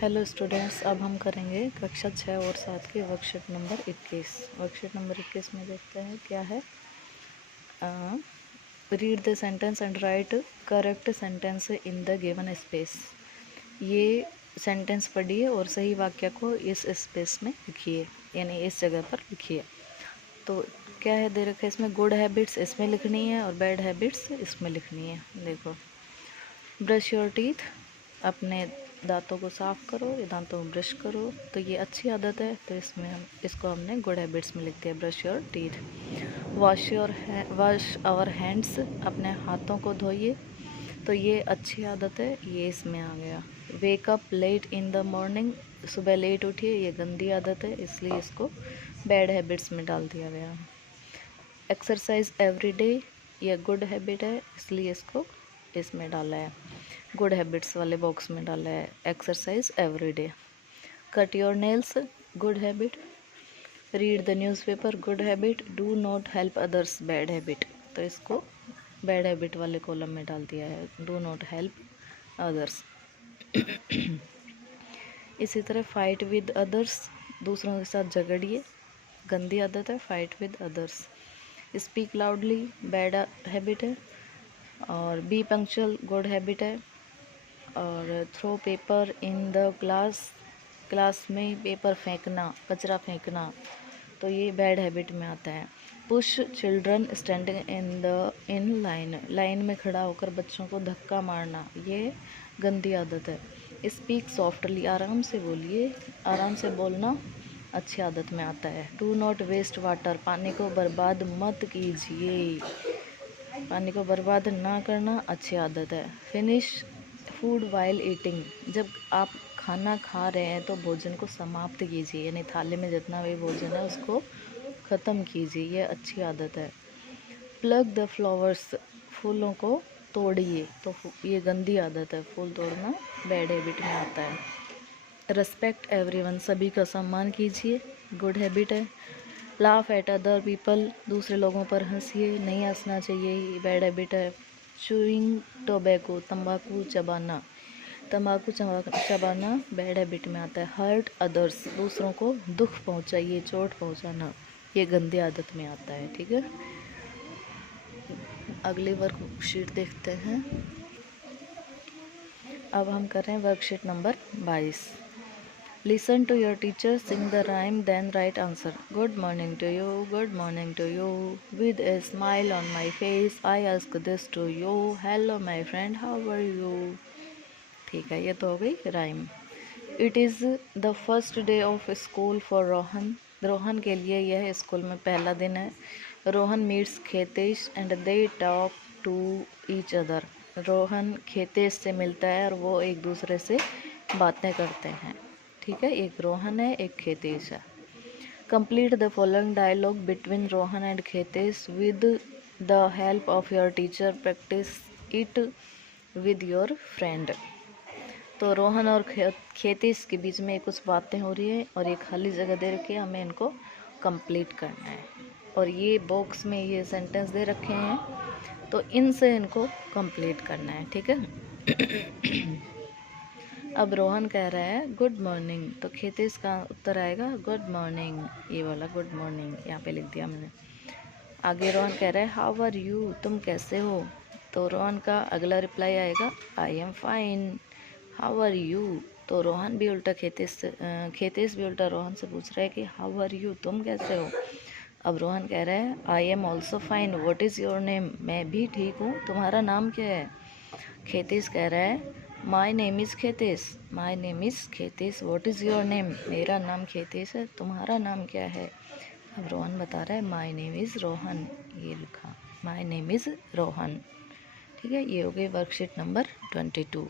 Hello students, अब हम करेंगे कक्षा 6 और 7 की वर्कशीट नंबर 21। वर्कशीट नंबर 21 में देखते हैं क्या है। Read the sentence and right correct sentence in the given space. ये सेंटेंस पढ़िए और सही वाक्य को इस स्पेस में लिखिए, यानी इस जगह पर लिखिए। तो क्या है दे रखा है इसमें, गुड हैबिट्स इसमें लिखनी है और बैड हैबिट्स इसमें लिखनी है। देखो, ब्रश योर टीथ, अपने दांतों को साफ़ करो या दांतों को ब्रश करो, तो ये अच्छी आदत है, तो इसमें इसको हमने गुड हैबिट्स में लिख दिया, brush your teeth. Wash our hands, अपने हाथों को धोइए, तो ये अच्छी आदत है, ये इसमें आ गया। Wake up late in the morning, सुबह लेट उठिए, ये गंदी आदत है, इसलिए इसको बैड हैबिट्स में डाल दिया गया। एक्सरसाइज एवरी डे, ये गुड हैबिट है, इसलिए इसको इसमें डाला है, गुड हैबिट्स वाले बॉक्स में डाला है exercise every day. Cut your nails, good habit. Read the newspaper, good habit. Do not help others, bad habit, तो इसको बैड हैबिट वाले कॉलम में डाल दिया है, डू नॉट हेल्प अदर्स। इसी तरह फाइट विद अदर्स, दूसरों के साथ झगड़िए, गंदी आदत है, fight with others. Speak loudly, bad habit है। और बी पंक्चुअल, गुड हैबिट है। और throw paper in the class में पेपर फेंकना, कचरा फेंकना, तो ये बैड हैबिट में आता है। Push children standing in line में खड़ा होकर बच्चों को धक्का मारना, ये गंदी आदत है। स्पीक सॉफ्टली, आराम से बोलिए, आराम से बोलना अच्छी आदत में आता है। डू नॉट वेस्ट वाटर, पानी को बर्बाद मत कीजिए, पानी को बर्बाद ना करना अच्छी आदत है। फिनिश फूड वाइल ईटिंग, जब आप खाना खा रहे हैं तो भोजन को समाप्त कीजिए, यानी थाली में जितना भी भोजन है उसको ख़त्म कीजिए, ये अच्छी आदत है। प्लग द फ्लावर्स, फूलों को तोड़िए, तो ये गंदी आदत है, फूल तोड़ना बैड हैबिट में आता है। रिस्पेक्ट एवरीवन, सभी का सम्मान कीजिए, गुड हैबिट है। लाफ एट अदर पीपल, दूसरे लोगों पर हंसिए, नहीं हंसना चाहिए, ये बैड हैबिट है। चूइंग टोबैको, तंबाकू चबाना, तंबाकू चबाना बैड हैबिट में आता है। हर्ट अदर्स, दूसरों को दुख पहुंचाइए, चोट पहुंचाना, ये गंदी आदत में आता है। ठीक है, अगली वर्कशीट देखते हैं। अब हम कर रहे हैं worksheet number 22। Listen to your teacher, sing the rhyme, then write answer. Good morning to you, good morning to you, with a smile on my face I ask this to you, hello my friend, how are you. ठीक है, ये तो हो गई rhyme. It is the first day of school for Rohan, Rohan के लिए यह school में पहला दिन है। Rohan meets Khetesh and they talk to each other, Rohan Khetesh से मिलता है और वो एक दूसरे से बातें करते हैं। ठीक है, एक रोहन है, एक खेतेश है। Complete the following dialogue between Rohan and Khetesh with the help of your teacher, practice it with your friend. तो रोहन और खेतीश के बीच में कुछ बातें हो रही है और ये खाली जगह दे रखी है, हमें इनको कंप्लीट करना है। और ये बॉक्स में ये सेंटेंस दे रखे हैं, तो इनसे इनको कंप्लीट करना है। ठीक है। अब रोहन कह रहा है गुड मॉर्निंग, तो खेतीश का उत्तर आएगा गुड मॉर्निंग, ये वाला गुड मॉर्निंग यहाँ पे लिख दिया मैंने। आगे रोहन कह रहा है हाउ आर यू, तुम कैसे हो, तो रोहन का अगला रिप्लाई आएगा I am fine, how are you. तो रोहन भी उल्टा खेतीश भी उल्टा रोहन से पूछ रहा है कि हाउ आर यू, तुम कैसे हो। अब रोहन कह रहा है I am also fine, what is your name, मैं भी ठीक हूँ, तुम्हारा नाम क्या है। खेतीश कह रहा है my name is Khetish, my name is Khetish, what is your name, मेरा नाम खेतीश है, तुम्हारा नाम क्या है। अब रोहन बता रहा है माई नेम इज़ रोहन, ये लिखा माई नेम इज़ रोहन। ठीक है, ये हो गई वर्कशीट नंबर 22।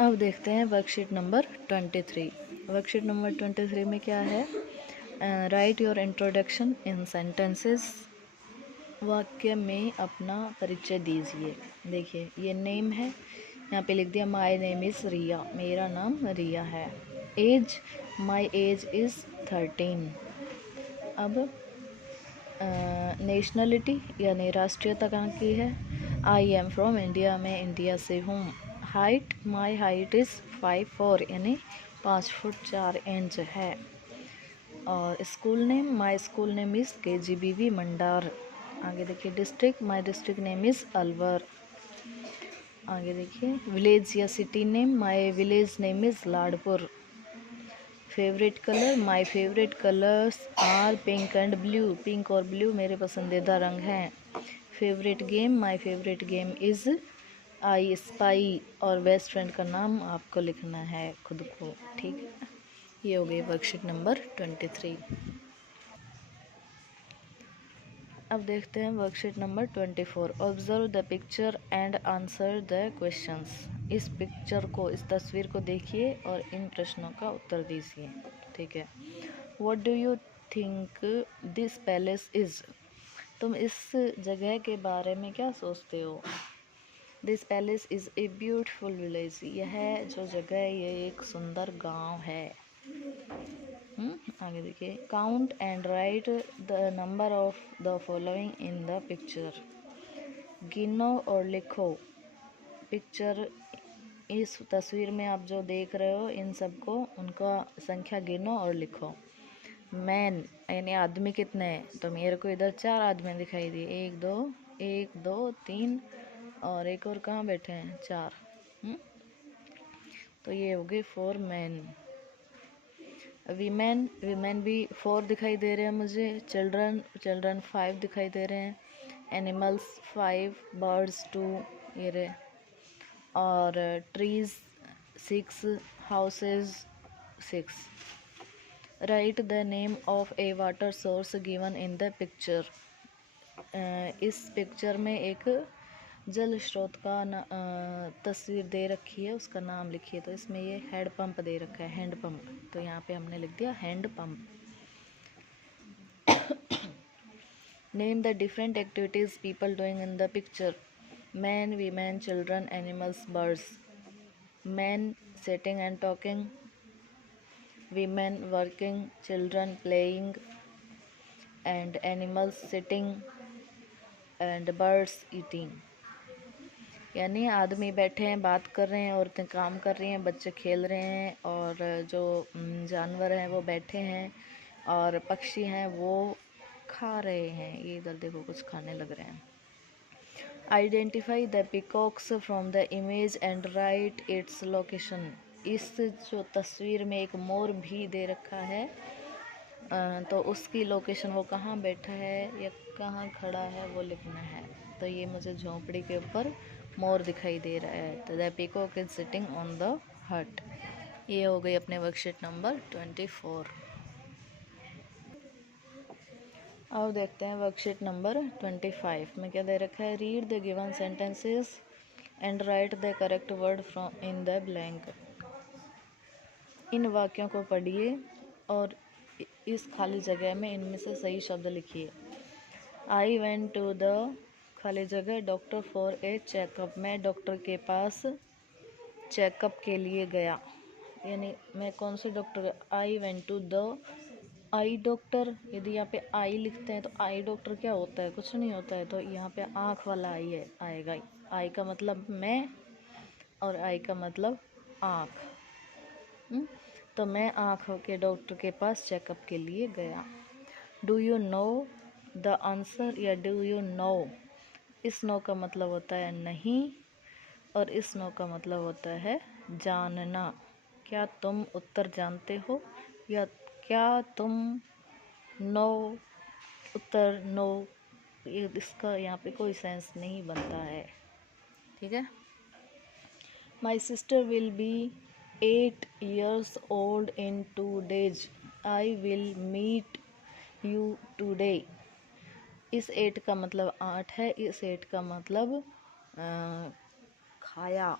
अब देखते हैं वर्कशीट नंबर 23। वर्कशीट नंबर 23 में क्या है, right your introduction in sentences, वाक्य में अपना परिचय दीजिए। देखिए ये नेम है, यहाँ पे लिख दिया माई नेम इज़ रिया, मेरा नाम रिया है। Age, my age is 13। अब नेशनलिटी यानी राष्ट्रीयता कहाँ की है, आई एम फ्रॉम इंडिया, मैं इंडिया से हूँ। हाइट, माई हाइट इज़ 5'4", यानी 5 फुट 4 इंच है। और school name, my school name is KGBV Mandar. आगे देखिए district, my district name is Alwar. आगे देखिए विलेज या city name, my village name is Ladpur. Favourite colour, my favourite colours are pink and blue. Pink और blue मेरे पसंदीदा रंग हैं। Favourite game, my favourite game is I spy. और best friend का नाम आपको लिखना है खुद को, ठीक है। ये हो गई वर्कशीट नंबर 23। अब देखते हैं worksheet number 24। Observe the picture and answer the questions. इस पिक्चर को, इस तस्वीर को देखिए और इन प्रश्नों का उत्तर दीजिए, ठीक है। What do you think this palace is. तुम इस जगह के बारे में क्या सोचते हो। This palace is a beautiful village. यह जो जगह है ये एक सुंदर गांव है। आगे देखिए count and write the number of the following in the picture. गिनो और लिखो। पिक्चर, इस तस्वीर में आप जो देख रहे हो इन सबको, उनका संख्या गिनो और लिखो। मैन यानी आदमी कितने हैं, तो मेरे को इधर 4 आदमी दिखाई दिए। 1 2 3 और एक और कहाँ बैठे हैं, 4। तो ये हो गए 4 मैन। वीमेन, वीमेन भी 4 दिखाई दे रहे हैं मुझे। चिल्ड्रन, चिल्ड्रन 5 दिखाई दे रहे हैं। एनिमल्स 5, बर्ड्स 2 ये रहे। और trees 6, houses 6। Right the name of A water source given in the picture. इस पिक्चर में एक जल स्रोत का तस्वीर दे रखी है, उसका नाम लिखिए। तो इसमें ये हेड पंप दे रखा है, हैंड पंप, तो यहाँ पे हमने लिख दिया hand pump. Name the different activities people doing in the picture. Man, women, children, animals, birds. Man sitting and talking, women working, children playing and animals sitting and birds eating. यानी आदमी बैठे हैं बात कर रहे हैं, औरतें काम कर रही हैं, बच्चे खेल रहे हैं, और जो जानवर हैं वो बैठे हैं, और पक्षी हैं वो खा रहे हैं। ये इधर देखो कुछ खाने लग रहे हैं। Identify the peacocks from the image and right its location. इस जो तस्वीर में एक मोर भी दे रखा है, तो उसकी लोकेशन, वो कहाँ बैठा है या कहाँ खड़ा है वो लिखना है। तो ये मुझे झोंपड़ी के ऊपर मोर दिखाई दे रहा है। तो the peacock is sitting on the हट। ये हो गई अपने वर्कशीट नंबर 24। अब देखते हैं वर्कशीट नंबर 25 में क्या दे रखा है। Read the given sentences and write the correct word from in the blank. इन वाक्यों को पढ़िए और इस खाली जगह में इनमें से सही शब्द लिखिए। आई वेंट टू द खाली जगह डॉक्टर फॉर ए चेकअप। मैं डॉक्टर के पास चेकअप के लिए गया। यानी मैं कौन से doctor, I went to the eye doctor. यदि यहाँ पे आई लिखते हैं तो आई डॉक्टर क्या होता है, कुछ नहीं होता है। तो यहाँ पे आँख वाला आई है, आएगा। आई का मतलब मैं और आई का मतलब आँख। तो मैं आँखों के डॉक्टर के पास चेकअप के लिए गया। Do you know the answer या डू यू नो। इस नो का मतलब होता है नहीं, और इस नो का मतलब होता है जानना। क्या तुम उत्तर जानते हो, या क्या तुम नो उत्तर नो, ये इसका यहाँ पे कोई सेंस नहीं बनता है, ठीक है। My sister will be 8 years old in 2 days. I will meet you today. इस 8 का मतलब 8 है। इस 8 का मतलब खाया,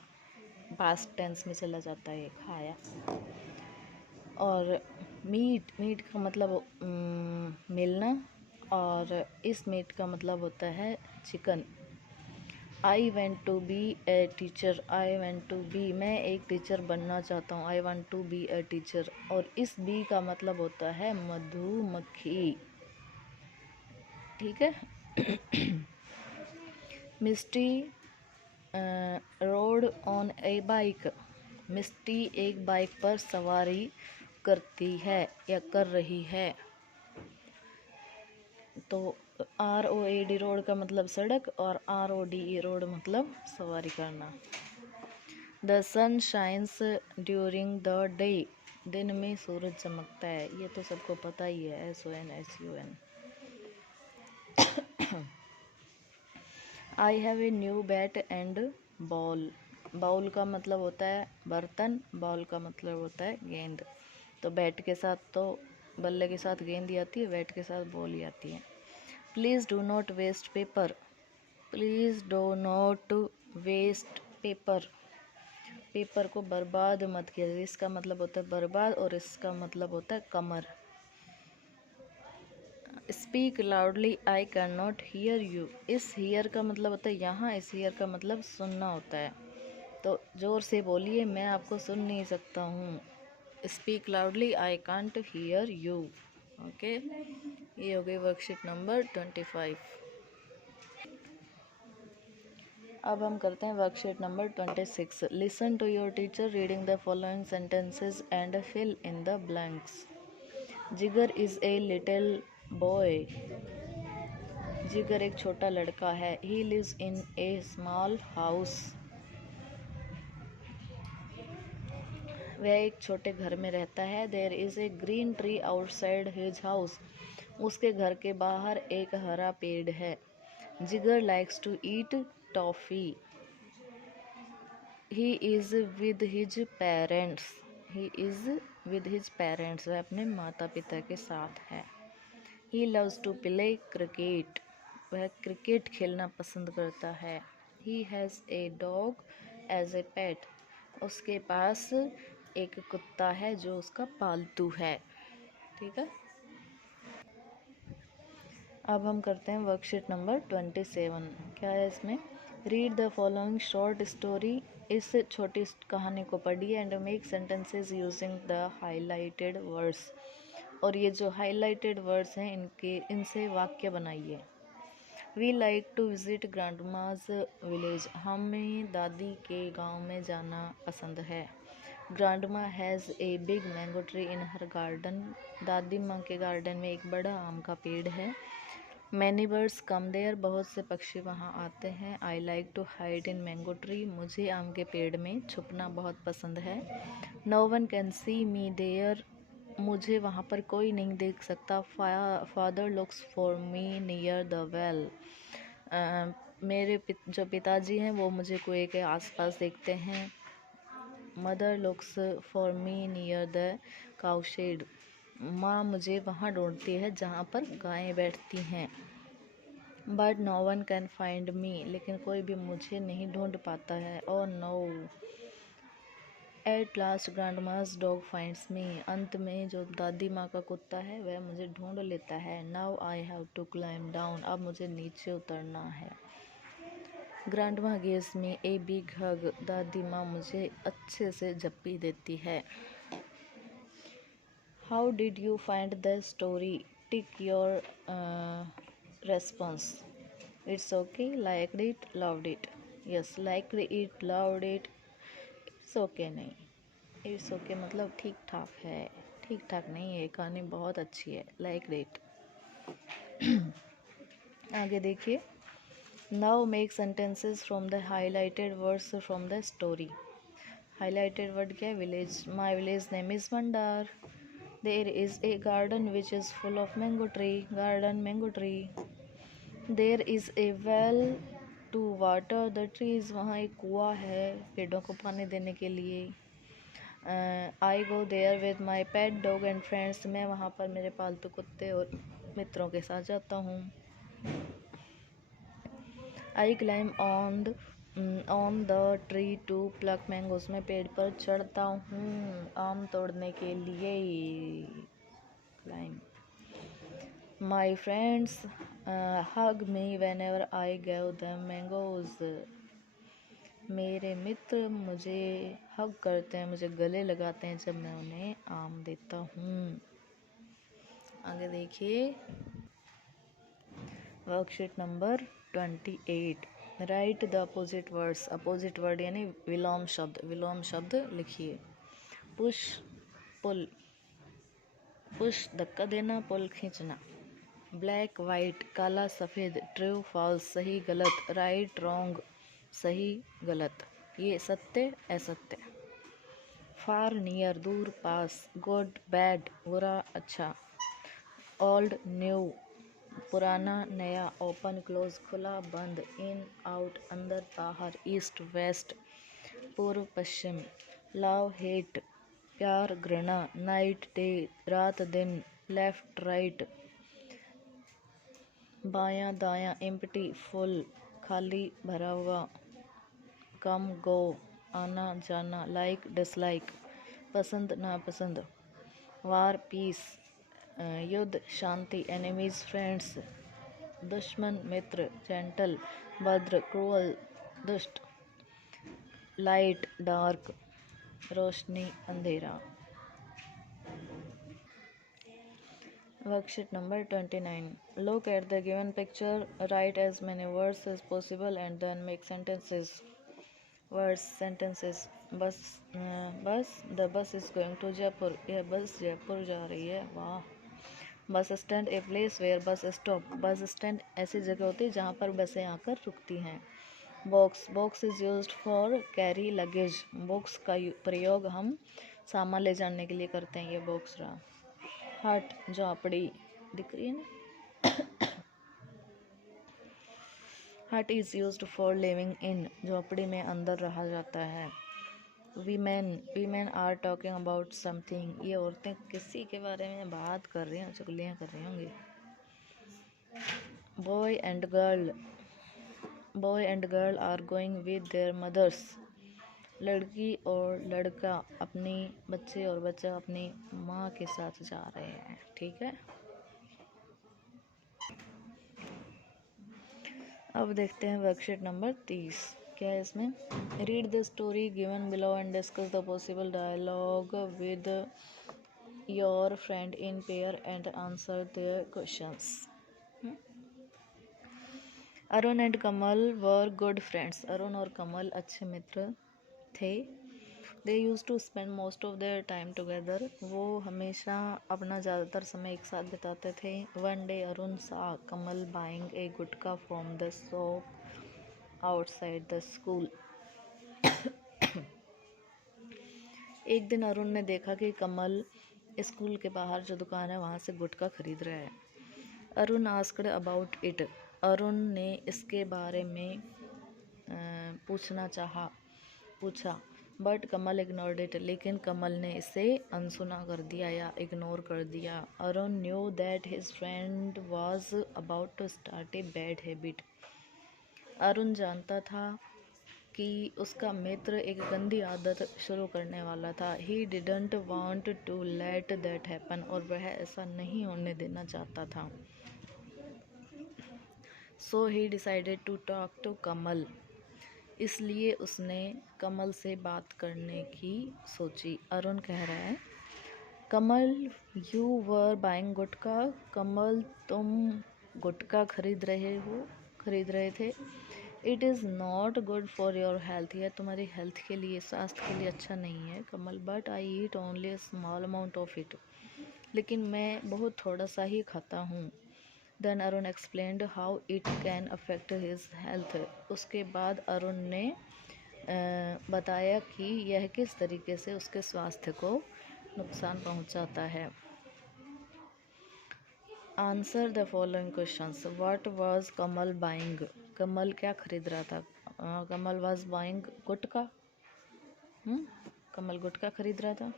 पास्ट टेंस में चला जाता है खाया। और मीट, मीट का मतलब मिलना, और इस मीट का मतलब होता है chicken. I went to be a teacher. I went to be, मैं एक टीचर बनना चाहता हूँ। I want to be a teacher. और इस बी का मतलब होता है मधुमक्खी, ठीक है। Misty rode rode on a bike. Misty एक बाइक पर सवारी करती है या कर रही है। तो ROAD रोड का मतलब सड़क और RODE रोड मतलब सवारी करना। The sun shines during the day. दिन में सूरज चमकता है, ये तो सबको पता ही है। SON SUN। I have a new bat and ball. Bowl का मतलब होता है बर्तन, बॉल का मतलब होता है गेंद। तो बैट के साथ तो बल्ले के साथ गेंद ही आती है, बैट के साथ बॉल ही आती है। Please do not waste paper. Please do not waste paper. Paper को बर्बाद मत कीजिए। इसका मतलब होता है बर्बाद और इसका मतलब होता है कमर। Speak loudly I can not hear you. इस हीयर का मतलब होता है यहाँ, इस हीयर का मतलब सुनना होता है। तो ज़ोर से बोलिए, मैं आपको सुन नहीं सकता हूँ। Speak loudly I can't hear you. Okay, ये हो गई वर्कशीट नंबर 25। अब हम करते हैं worksheet number 26। Listen to your teacher reading the following sentences and fill in the blanks. Jigar is a little boy. Jigar एक छोटा लड़का है। He lives in a small house. वह एक छोटे घर में रहता है। There is a green tree outside his house. उसके घर के बाहर एक हरा पेड़ है। Jigar likes to eat toffee. He is with his parents. He is with his parents. वह अपने माता पिता के साथ है। He loves to play cricket. वह क्रिकेट खेलना पसंद करता है। He has a dog as a pet. उसके पास एक कुत्ता है जो उसका पालतू है। ठीक है, अब हम करते हैं वर्कशीट नंबर 27। क्या है इसमें? Read the following short story. इस छोटी कहानी को पढ़िए and make sentences using the highlighted words. और ये जो हाईलाइटेड वर्ड्स हैं इनसे वाक्य बनाइए। We like to visit grandma's village. हमें दादी के गांव में जाना पसंद है। Grandma has a big mango tree in her garden. दादी माँ के गार्डन में एक बड़ा आम का पेड़ है। Many birds come there. बहुत से पक्षी वहाँ आते हैं। I like to hide in mango tree. मुझे आम के पेड़ में छुपना बहुत पसंद है। No one can see me there. मुझे वहाँ पर कोई नहीं देख सकता। Father looks for me near the well. मेरे जो पिताजी हैं वो मुझे कुएं के आसपास देखते हैं। Mother looks for me near the cow shade. माँ मुझे वहाँ ढूंढती है जहाँ पर गायें बैठती हैं। But no one can find me. लेकिन कोई भी मुझे नहीं ढूंढ पाता है। और no at last grandma's dog finds me. अंत में जो दादी माँ का कुत्ता है वह मुझे ढूंढ लेता है। Now I have to climb down. अब मुझे नीचे उतरना है। Grandma gives me a big hug. दादी माँ मुझे अच्छे से झप्पी देती है। How did you find the story? Tick your response. It's okay, liked it, loved it. Yes, liked it, loved it. It's okay नहीं, इट्स ओके मतलब ठीक ठाक है। ठीक ठाक नहीं है, कहानी बहुत अच्छी है। Liked it. आगे देखिए। Now make sentences from the highlighted words from the story. Highlighted word क्या है? Village. My village name is Mandar. There is a garden which is full of mango tree. Garden mango tree. There is a well to water the trees. वहाँ एक कुआं है पेड़ों को पानी देने के लिए। I go there with my pet dog and friends. मैं वहाँ पर मेरे पालतू कुत्ते और मित्रों के साथ जाता हूँ। I climb on the tree to pluck mangoes. मैं पेड़ पर चढ़ता हूँ आम तोड़ने के लिए। Climb. My friends hug me whenever I gave them mangoes. मेरे मित्र मुझे हग करते हैं, मुझे गले लगाते हैं जब मैं उन्हें आम देता हूँ। आगे देखिए worksheet number 28। Right the opposite words, opposite word यानी विलोम शब्द, विलोम शब्द लिखिए। पुश पुल, पुश धक्का देना, पुल खींचना। ब्लैक वाइट काला सफ़ेद, ट्रू फॉल्स सही गलत, राइट रॉन्ग सही गलत, ये सत्य असत्य। फार नियर दूर पास, गुड बैड बुरा अच्छा, ओल्ड न्यू पुराना नया, ओपन क्लोज खुला बंद, इन आउट अंदर बाहर, ईस्ट वेस्ट पूर्व पश्चिम, लव हेट प्यार घृणा, नाइट डे रात दिन, लेफ्ट राइट बायां दायां, एम्प्टी फुल खाली भरा हुआ, कम गो आना जाना, लाइक डिसलाइक पसंद नापसंद, वार पीस युद्ध शांति, एनिमीज फ्रेंड्स दुश्मन मित्र, जेंटल भद्र क्रूअल दुष्ट, लाइट डार्क रोशनी अंधेरा। Worksheet number 29. Look at the given picture, write as many words as possible and then make sentences. Words, sentences. बस the bus is going to Jaipur. यह बस जयपुर जा रही है, वाह। Bus stand a place where bus stop, bus stand ऐसी जगह होती है जहाँ पर बसें आकर रुकती हैं। Box, box is used for carry luggage, box का प्रयोग हम सामान ले जाने के लिए करते हैं, ये बॉक्स रहा। हट झोपड़ी दिख रही है ना, hut is used for living in, झोपड़ी में अंदर रहा जाता है। Women, women are talking about something, ये औरतें किसी के बारे में बात कर रही हैं, चुगलियाँ कर रही होंगी। Boy and girl, boy and girl are going with their mothers, लड़की और लड़का अपनी बच्चे और बच्चा अपनी माँ के साथ जा रहे हैं, ठीक है। अब देखते हैं वर्कशीट नंबर 30। क्या है इसमें? Read the story given below and discuss the possible dialogue with your friend in pair and answer their questions. Arun and Kamal were good friends, Arun और कमल अच्छे मित्र थे। They use to spend most of their time together, वो हमेशा अपना ज़्यादातर समय एक साथ बिताते थे। One day Arun saw Kamal buying a gutka from the shop outside the school. एक दिन अरुण ने देखा कि कमल स्कूल के बाहर जो दुकान है वहाँ से गुटखा खरीद रहा है। Arun asked about it, Arun ने इसके बारे में पूछा। बट कमल इग्नोर्ड इट, लेकिन कमल ने इसे अनसुना कर दिया या इग्नोर कर दिया। Arun knew that his friend was about to start a bad habit, Arun जानता था कि उसका मित्र एक गंदी आदत शुरू करने वाला था। He didn't want to let that happen, और वह ऐसा नहीं होने देना चाहता था। So he decided to talk to Kamal, इसलिए उसने कमल से बात करने की सोची। अरुण कह रहा है, कमल यू वर बाइंग गुटखा, कमल तुम गुटखा खरीद रहे थे। It is not good for your health, यह तुम्हारी हेल्थ के लिए, स्वास्थ्य के लिए अच्छा नहीं है Kamal. But I eat only a small amount of it, लेकिन मैं बहुत थोड़ा सा ही खाता हूँ। Then Arun explained how it can affect his health, उसके बाद अरुण ने बताया कि यह किस तरीके से उसके स्वास्थ्य को नुकसान पहुंचाता है। Answer the following questions. What was Kamal buying, Kamal क्या खरीद रहा था? कमल वाज बाइंग गुटखा, कमल गुटखा खरीद रहा था।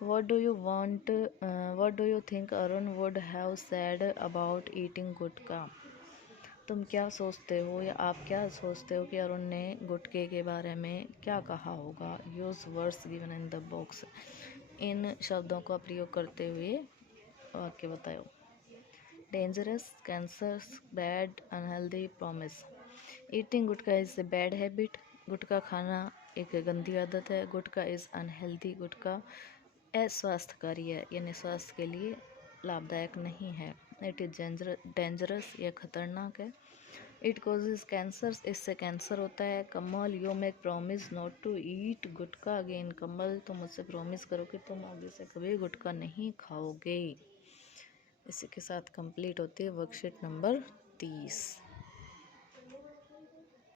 What do you think Arun would have said about eating गुटखा? तुम क्या सोचते हो या आप क्या सोचते हो कि अरुण ने गुटखे के बारे में क्या कहा होगा? Use words given in the box, इन शब्दों का प्रयोग करते हुए वाक्य बताओ। Dangerous, cancer, bad, unhealthy, promise. Eating gutkha is a bad habit, gutkha खाना एक गंदी आदत है। गुटखा इज़ अनहेल्दी, गुटखा अस्वास्थ्यकारी है, यानी स्वास्थ्य के लिए लाभदायक नहीं है। इट इज़ डेंजरस, यह खतरनाक है। इट कॉजेज कैंसर, इससे कैंसर होता है। Kamal, you make promise not to eat gutkha again. Kamal, तुम मुझसे प्रॉमिस करो कि तुम आगे से कभी गुटखा नहीं खाओगे। इसी के साथ कंप्लीट होती है वर्कशीट नंबर 30।